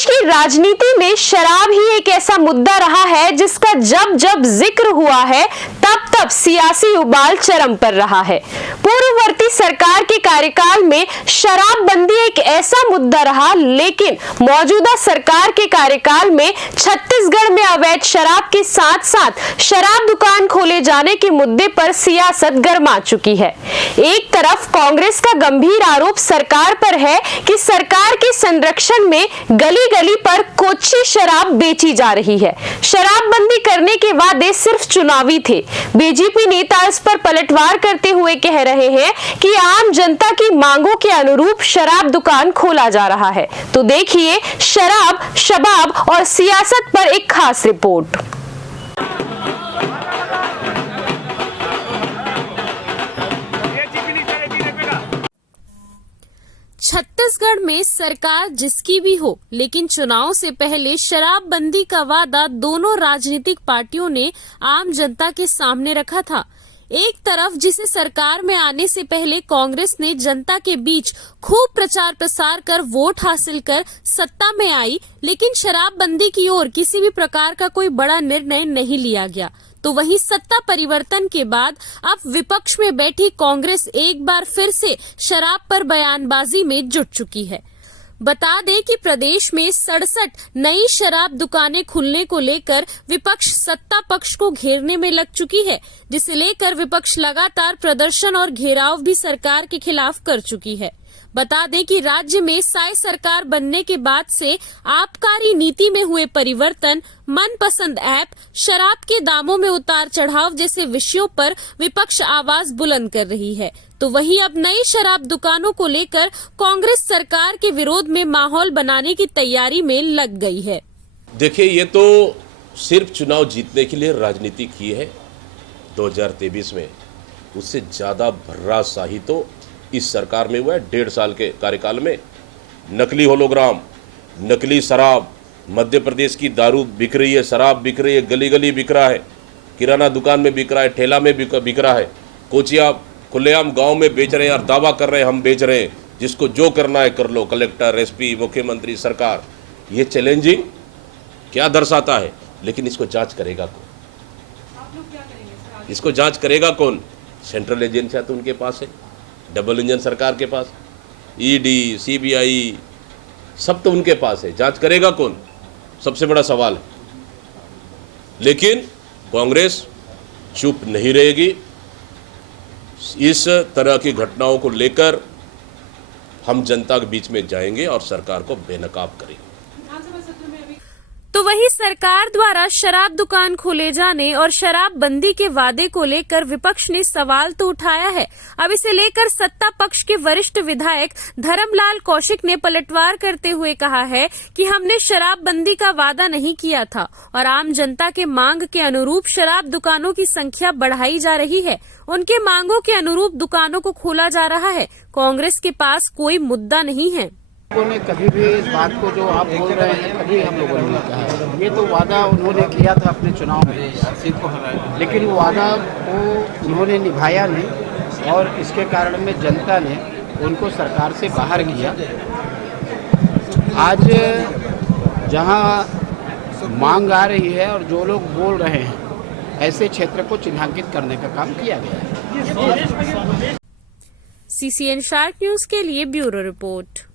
देश की राजनीति में शराब ही एक ऐसा मुद्दा रहा है जिसका जब जब जिक्र हुआ है तब तब सियासी उबाल चरम पर रहा है। पूर्ववर्ती सरकार के कार्यकाल में शराबबंदी एक ऐसा मुद्दा रहा, लेकिन मौजूदा सरकार के कार्यकाल में छत्तीसगढ़ में अवैध शराब के साथ साथ शराब दुकान खोले जाने के मुद्दे पर सियासत गर्मा चुकी है। एक तरफ कांग्रेस का गंभीर आरोप सरकार पर है कि सरकार के संरक्षण में गली गली पर कोच्ची शराब बेची जा रही है। शराबबंदी करने के वादे सिर्फ चुनावी थे। बीजेपी नेता इस पर पलटवार करते हुए कह रहे हैं कि आम जनता की मांगों के अनुरूप शराब दुकान खोला जा रहा है। तो देखिए शराब, शबाब और सियासत पर एक खास रिपोर्ट। छत्तीसगढ़ में सरकार जिसकी भी हो, लेकिन चुनाव से पहले शराबबंदी का वादा दोनों राजनीतिक पार्टियों ने आम जनता के सामने रखा था। एक तरफ जिसे सरकार में आने से पहले कांग्रेस ने जनता के बीच खूब प्रचार प्रसार कर वोट हासिल कर सत्ता में आई, लेकिन शराबबंदी की ओर किसी भी प्रकार का कोई बड़ा निर्णय नहीं लिया गया। तो वहीं सत्ता परिवर्तन के बाद अब विपक्ष में बैठी कांग्रेस एक बार फिर से शराब पर बयानबाजी में जुट चुकी है। बता दें कि प्रदेश में 67 नई शराब दुकानें खुलने को लेकर विपक्ष सत्ता पक्ष को घेरने में लग चुकी है, जिसे लेकर विपक्ष लगातार प्रदर्शन और घेराव भी सरकार के खिलाफ कर चुकी है। बता दें कि राज्य में साई सरकार बनने के बाद से आबकारी नीति में हुए परिवर्तन, मनपसंद ऐप, शराब के दामों में उतार चढ़ाव जैसे विषयों पर विपक्ष आवाज बुलंद कर रही है। तो वहीं अब नई शराब दुकानों को लेकर कांग्रेस सरकार के विरोध में माहौल बनाने की तैयारी में लग गई है। देखिए, ये तो सिर्फ चुनाव जीतने के लिए राजनीति की है 2023 में। उससे ज्यादा भर्राशाही तो इस सरकार में हुआ है 1.5 साल के कार्यकाल में। नकली होलोग्राम, नकली शराब, मध्य प्रदेश की दारू बिक रही है, शराब बिक रही है, गली गली बिक रहा है, किराना दुकान में बिक रहा है, ठेला में बिक रहा है, कोचिया खुलेआम गांव में बेच रहे हैं और दावा कर रहे हैं हम बेच रहे हैं, जिसको जो करना है कर लो, कलेक्टर, एसपी, मुख्यमंत्री, सरकार। ये चैलेंजिंग क्या दर्शाता है? लेकिन इसको जांच करेगा कौन? आप लोग क्या करेंगे? इसको जांच करेगा कौन? सेंट्रल एजेंसियां तो उनके पास है, डबल इंजन सरकार के पास, ईडी, सीबीआई सब तो उनके पास है। जांच करेगा कौन? सबसे बड़ा सवाल है। लेकिन कांग्रेस चुप नहीं रहेगी। इस तरह की घटनाओं को लेकर हम जनता के बीच में जाएंगे और सरकार को बेनकाब करेंगे। तो वही सरकार द्वारा शराब दुकान खोले जाने और शराबबंदी के वादे को लेकर विपक्ष ने सवाल तो उठाया है। अब इसे लेकर सत्ता पक्ष के वरिष्ठ विधायक धर्मलाल कौशिक ने पलटवार करते हुए कहा है कि हमने शराबबंदी का वादा नहीं किया था और आम जनता के मांग के अनुरूप शराब दुकानों की संख्या बढ़ाई जा रही है। उनके मांगों के अनुरूप दुकानों को खोला जा रहा है। कांग्रेस के पास कोई मुद्दा नहीं है। लोगों ने कभी भी इस बात को जो आप बोल रहे हैं कभी हम लोगों ने कहा है। ये तो वादा उन्होंने किया था अपने चुनाव में, लेकिन वो वादा को उन्होंने निभाया नहीं और इसके कारण में जनता ने उनको सरकार से बाहर किया। आज जहां मांग आ रही है और जो लोग बोल रहे हैं, ऐसे क्षेत्र को चिन्हांकित करने का काम किया गया है। CCN शार्क न्यूज के लिए ब्यूरो रिपोर्ट।